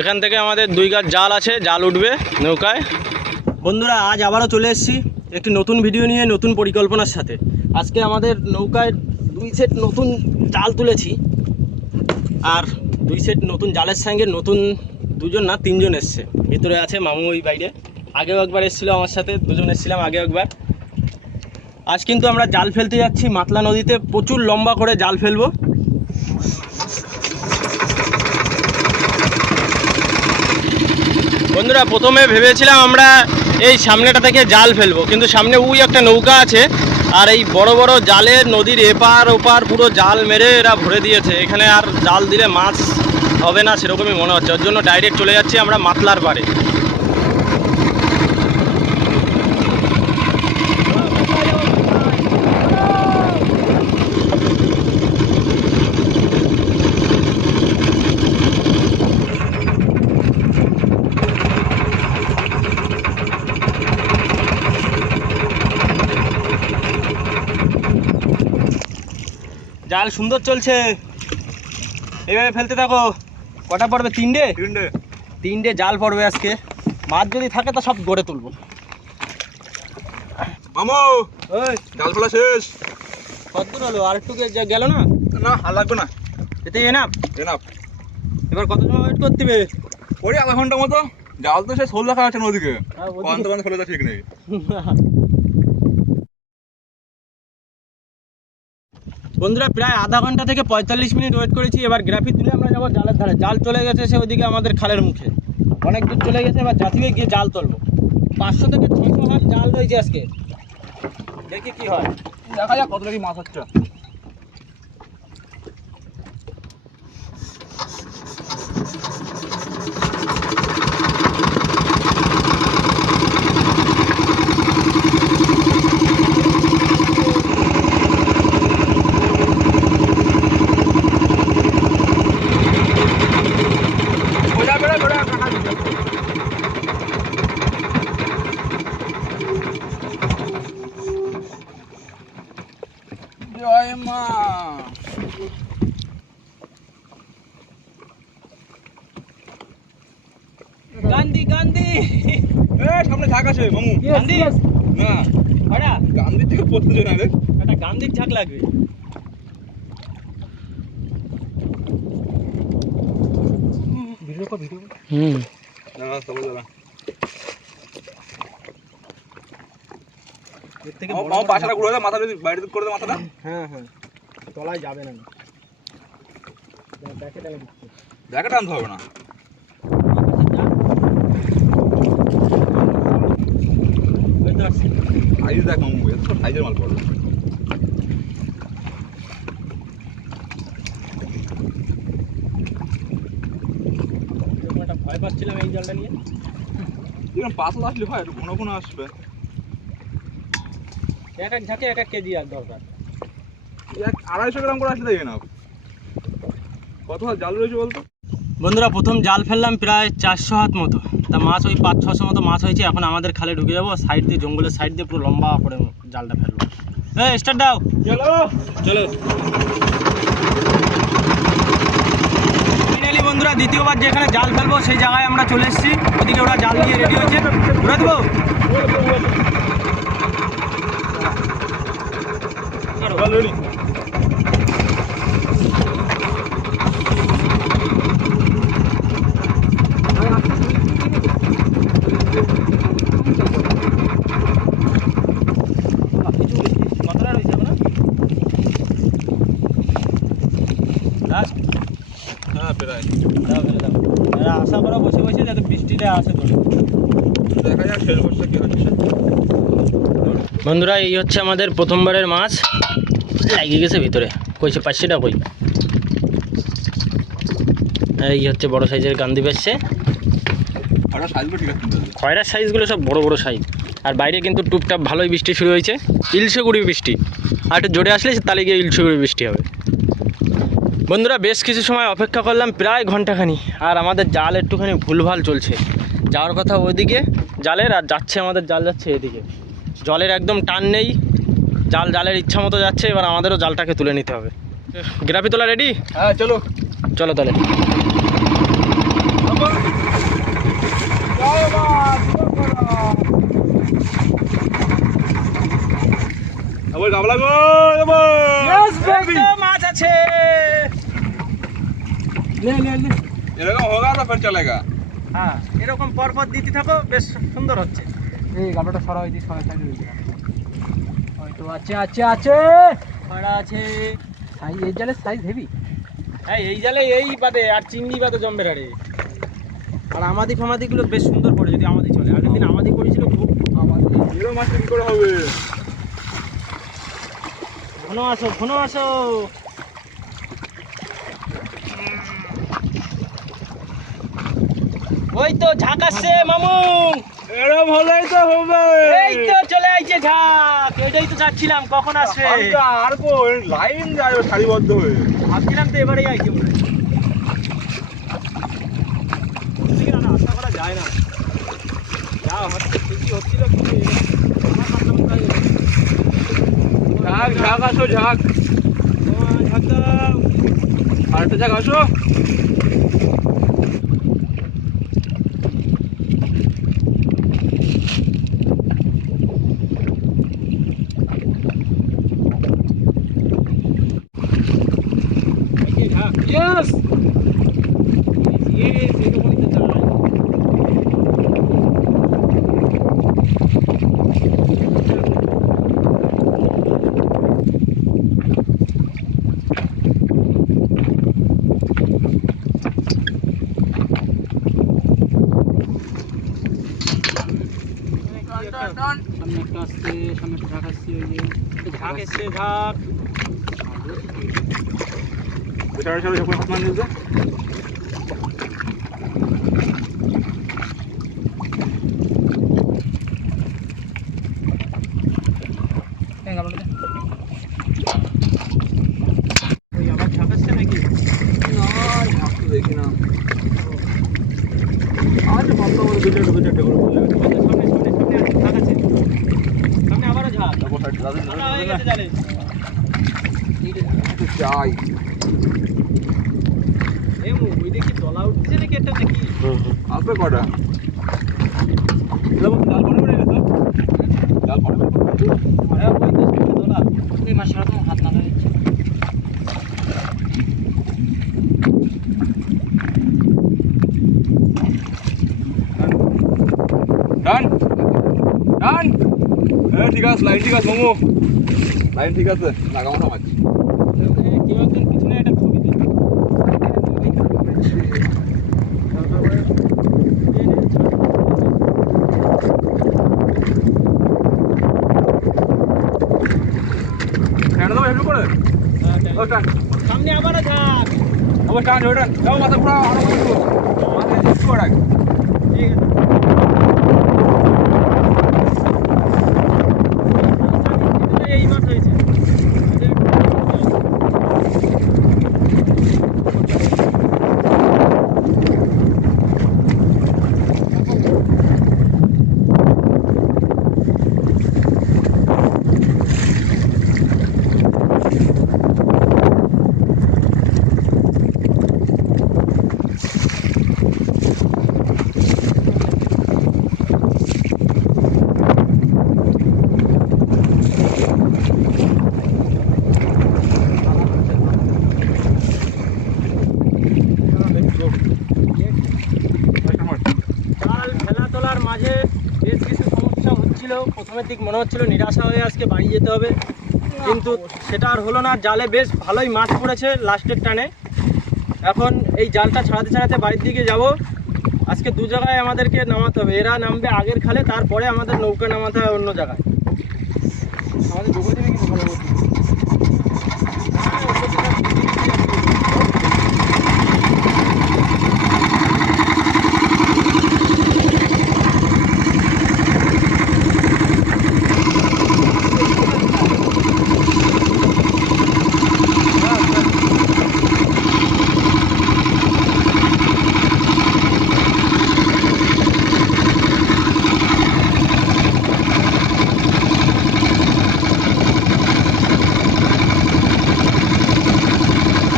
এখান থেকে আমাদের 2 গাছ জাল আছে, জাল উঠবে নৌকায়। বন্ধুরা আজ আবারও চলে এসেছি একটি নতুন ভিডিও নিয়ে, নতুন পরিকল্পনার সাথে। আজকে আমাদের নৌকায় 2 সেট নতুন জাল তুলেছি, আর 2 সেট নতুন জালের সঙ্গে নতুন 2 জন না 3 জন এসছে। ভিতরে আছে মামু, ওই বাইরে আগেও একবার এসেছিলো আমার সাথে, 2 জন এসেছিলাম আগেও একবার। আজ কিন্তু আমরা জাল ফেলতে যাচ্ছি মাতলা নদীতে, প্রচুর লম্বা করে জাল ফেলবো। বন্ধুরা প্রথমে ভেবেছিলাম আমরা এই সামনেটা থেকে জাল ফেলবো, কিন্তু সামনে ওই একটা নৌকা আছে, আর এই বড় বড় জালে নদীর এপার ওপার পুরো জাল মেরে এরা ভরে দিয়েছে। এখানে আর জাল দিলে মাছ হবে না সেরকমই মনে হচ্ছে, ওর জন্য ডাইরেক্ট চলে যাচ্ছি আমরা মাতলার পাড়ে। জাল সুন্দর চলছে, এভাবে ফেলতে থাকো। কটা পড়বে? 3টে জাল পড়বে আজকে। মাছ যদি থাকে তো সব গড়ে তুলবো। মামু জাল ফেলা শেষ। কতদূর হলো? আর একটু গেল না? না আর লাগবে না, এতে এনাফ। এবার কত সময় ওয়েট করতে হবে? ওই আধা ঘন্টা মতো। জাল তো সে শোল দেখা আছে নদীকে, ফেলে তো ঠিক নেই। বন্ধুরা প্রায় আধা ঘন্টা থেকে 45 মিনিট ওয়েট করেছি। এবার গ্রাফি তুলে আমরা যাবো জালের ধারে। জাল চলে গেছে সে ওইদিকে আমাদের খালের মুখে, অনেক দূর চলে গেছে। এবার জাতিকে গিয়ে জাল তুলবো। 500 থেকে 600 হাত জাল রয়েছে আজকে, দেখি কি হয়। দেখা যাক কত কি মাছ হচ্ছে। গান্ধী গান্ধী সামনে ঝাঁক আছে মামু। গান্ধী না ভাড়া গান্ধীর থেকে পড়তে না রে, একটা গান্ধীর ঝাঁক লাগবে। ভিডিও না চলো দাদা। এর থেকে মামু পাশাটা ঘুরে দে, মাথাটা বাইরে করে দে মাথাটা। হ্যাঁ তলায় যাবে না। ব্যাকে টানতে হবে না। সাইজ দেখ মামু, এত সব সাইজের মাল পড়বে। ভয় পাচ্ছিলাম এই জলটা নিয়ে। পাতলা আসলে হয়, একটু ঘন ঘন আসবে। এক ঝাঁকে 1 কেজি আর দরকার। 250 গ্রাম করে আসলে দেবে না। কত হাত জাল রয়েছে বলতো? বন্ধুরা প্রথম জাল ফেললাম প্রায় 400 হাত মতো, তা মাছ ওই 500-600 মতো মাছ হয়েছে। এখন আমাদের খালে ঢুকে যাবো, সাইড দিয়ে জঙ্গলের সাইড দিয়ে পুরো লম্বা করে জালটা ফেলবো। স্টার্ট দাও, চলো। ফাইনালি বন্ধুরা দ্বিতীয়বার যেখানে জাল ফেলবো সেই জায়গায় আমরা চলে এসেছি। ওদিকে ওরা জাল দিয়ে রেডি হয়েছে, ঘুরে দেবো। আশা করা বসে বসে যাতে বৃষ্টিটা আসে। দেখা যাক শেষ বর্ষা কি হচ্ছে। বন্ধুরা এই হচ্ছে আমাদের প্রথমবারের মাছ, লাগিয়ে গেছে ভিতরে। কইছে 500টা কই। এই হচ্ছে বড় সাইজের গান্ধী বেসছে। খয়রার সাইজগুলো সব বড় বড় সাইজ। আর বাইরে কিন্তু টুপটাপ ভালোই বৃষ্টি শুরু হয়েছে, ইলশেগুড়ি বৃষ্টি। আর একটু জোরে আসলে তাহলে গিয়ে ইলশেগুড়ি বৃষ্টি হবে। বন্ধুরা বেশ কিছু সময় অপেক্ষা করলাম, প্রায় ঘন্টাখানি, আর আমাদের জাল একটুখানি ভুলভাল চলছে। যাওয়ার কথা ওইদিকে জালের, আর যাচ্ছে আমাদের জাল যাচ্ছে এদিকে। জলের একদম টান নেই, জালের ইচ্ছা মতো যাচ্ছে। এবার আমাদেরও জালটাকে তুলে নিতে হবে। গ্রাফি তোলা রেডি? হ্যাঁ চলো চলো তাহলে। দেখো আবার গাবলা গো মাছ আছে। এরকম হোগা তো ফের চলেগা। হ্যাঁ, এরকম পরপর দিতে থাকো, বেশ সুন্দর হচ্ছে। এই গাবলাটা সরা হয়ে দিয়ে সরা সাইড হয়ে যায়। হয়তো আছে আছে আছে ভাড়া আছে। সাইজ এই জালের সাইজ হেভি। হ্যাঁ, এই জালে এই বাদে আর চিংড়ি বাদে জম্বে রে। আর আমাদি ফামাদিগুলো বেশ সুন্দর পড়ে, যদি আমাদি চলে। আগের দিন আমাদি পড়েছিল খুব। আমাদের হিরো মাছটা কি করে হবে? ঘন আসো, ঘন আসো। ওই তো ঝাঁক আসছে মামুন। এরকম হলেই তো হবে। এই তো চলে আইছে ঝাঁক। এটাই তো যাচ্ছিলাম কখন আসবে। আর কো লাইন যায় সারিবদ্ধ হয়ে। ভাবছিলাম তো এবারেই আইছে মনে হয়। না, আশা করা যায় না। যা হচ্ছে ঠিকই হচ্ছিল, কিন্তু আমার মাথা মুখা হয়ে গেছে। ঝাঁক ঝাঁক আসো ঝাঁক। ঝাঁক দাও। আরেকটা ঝাঁক আসো। এই ঝাঁক। ইয়েস Yes, এরকমই তো চাই। সামনে একটা আসছে, সামনে একটা ঝাঁক আসছে, ওই যে ঝাঁক এসছে, ঝাঁক। বেচারা সবাই যখন হাত মান দিয়েছে এই গাবলাটা ওই আবার ঝাঁক আসছে নাকি? না ঝাঁক তো দেখি না। আজ ভাবলাম আমাদের দু চারটে করে বলে সামনে সামনে সামনে আছে, ঝাঁক আছে। সামনে আবারও ঝাঁক। তারপর সাইড আমরা হয়ে গেছে জালে। যাই। ওই দেখি তলা উঠছে নাকি একটা নাকি? আসবে কটা? জাল পড়ে পড়ে গেছে। জাল পড়ে পড়ে গেছে। হ্যাঁ, ওই তো সামনে তলা। এই মাছ সারা তো হাত না দিচ্ছে। ডান ডান। হ্যাঁ ঠিক আছে, লাইন ঠিক আছে মামু, লাইন ঠিক আছে। লাগামো মাছ। কেউ একজন পিছনে একটা ছবি তুলবে। ছেড়ে দেবো একটু করে। ও টান। সামনে আবারও ঝাঁক। ও টান ও টান। যাও মাথা ঘুরাও আরো একটু। মাথা একটু ঘোরাক। ঠিক আছে। এই মাছ হয়েছে। জাল ফেলা তোলার মাঝে বেশ কিছু সমস্যা হচ্ছিল। প্রথমের দিক মনে হচ্ছিল নিরাশা হয়ে আজকে বাড়ি যেতে হবে, কিন্তু সেটা আর হলো না। জালে বেশ ভালোই মাছ পড়েছে লাস্টের টানে। এখন এই জালটা ছাড়াতে ছাড়াতে বাড়ির দিকে যাব। আজকে দু জায়গায় আমাদেরকে নামাতে হবে। এরা নামবে আগের খালে, তারপরে আমাদের নৌকা নামাতে হবে অন্য জায়গায়। আমাদের ডুবো দেবে কিন্তু ভালো মতো।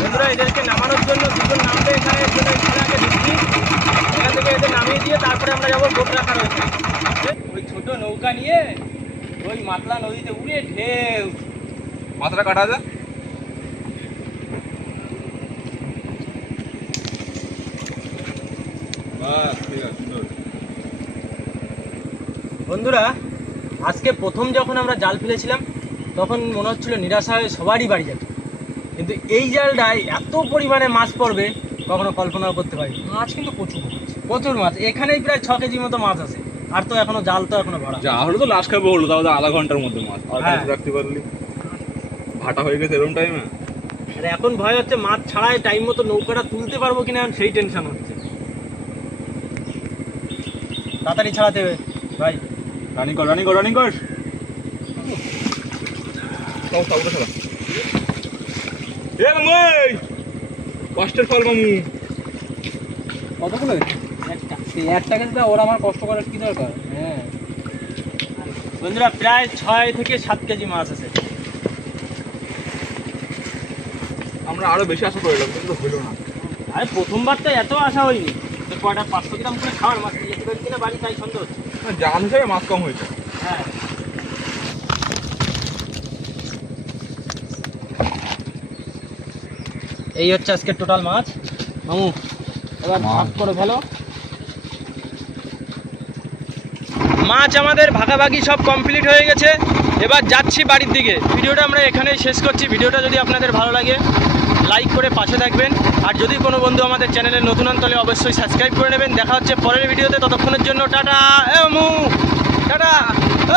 বন্ধুরা, এদেরকে নামানোর জন্য দুজন নামবে এখানে, এর জন্য এখানে আগে ঢুকছি। দিয়ে তারপরে আমরা যাবো বোট রাখার ওইখানে। ওই ছোট নৌকা নিয়ে ওই মাতলা নদীতে উড়ে ঢেউ। মাথাটা কাটা যায়। বাহ, ঠিক আছে, সুন্দর। বন্ধুরা, আজকে প্রথম যখন আমরা জাল ফেলেছিলাম তখন মনে হচ্ছিল নিরাশা হয়ে সবারই বাড়ি যেত, কিন্তু এই জালটায় এত পরিমাণে মাছ পড়বে কখনো কল্পনাও করতে পারি। মাছ কিন্তু প্রচুর মাছ। প্রচুর মাছ, এখানেই প্রায় 6 কেজি মতো মাছ আছে। আর তো এখনো জাল তো এখনো ভরা। যা হলো তো লাস্ট খাবো হলো, তাও আধা ঘন্টার মধ্যে মাছ আর হ্যাঁ। রাখতে পারলি। ভাটা হয়ে গেছে এরকম টাইমে। আর এখন ভয় হচ্ছে মাছ ছাড়াই টাইম মতো নৌকাটা তুলতে পারবো কিনা, এখন সেই টেনশন হচ্ছে। তাড়াতাড়ি ছাড়াতে হবে ভাই। রানিং কর, রানিং কর, রানিং কর। তাও সাউটা ছাড়া। এ মামু, কষ্টের ফল মামু। কতগুলো? একটা। এই একটা কিন্তু ওরা আমার কষ্ট করার কি দরকার? হ্যাঁ। বন্ধুরা, প্রায় 6 থেকে 7 কেজি মাছ আছে। আমরা আরো বেশি আশা করলাম কিন্তু হলো না। আরে প্রথমবার তো এত আশা হয়নি, তো কয়টা 500 গ্রাম করে খাওয়ার মাছ নিয়ে যেতে পারি কিনা বাড়ি, তাই সন্দেহ হচ্ছে। জান হিসেবে মাছ কম হয়েছে। হ্যাঁ, এই হচ্ছে আজকে টোটাল মাছ। মামু, এবার ভাগ করে ফেলো। মাছ আমাদের ভাগাভাগি সব কমপ্লিট হয়ে গেছে, এবার যাচ্ছি বাড়ির দিকে। ভিডিওটা আমরা এখানেই শেষ করছি। ভিডিওটা যদি আপনাদের ভালো লাগে লাইক করে পাশে থাকবেন, আর যদি কোনো বন্ধু আমাদের চ্যানেলে নতুন হন তাহলে অবশ্যই সাবস্ক্রাইব করে নেবেন। দেখা হচ্ছে পরের ভিডিওতে, ততক্ষণের জন্য টাটা। এ মামু, টাটা।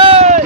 এই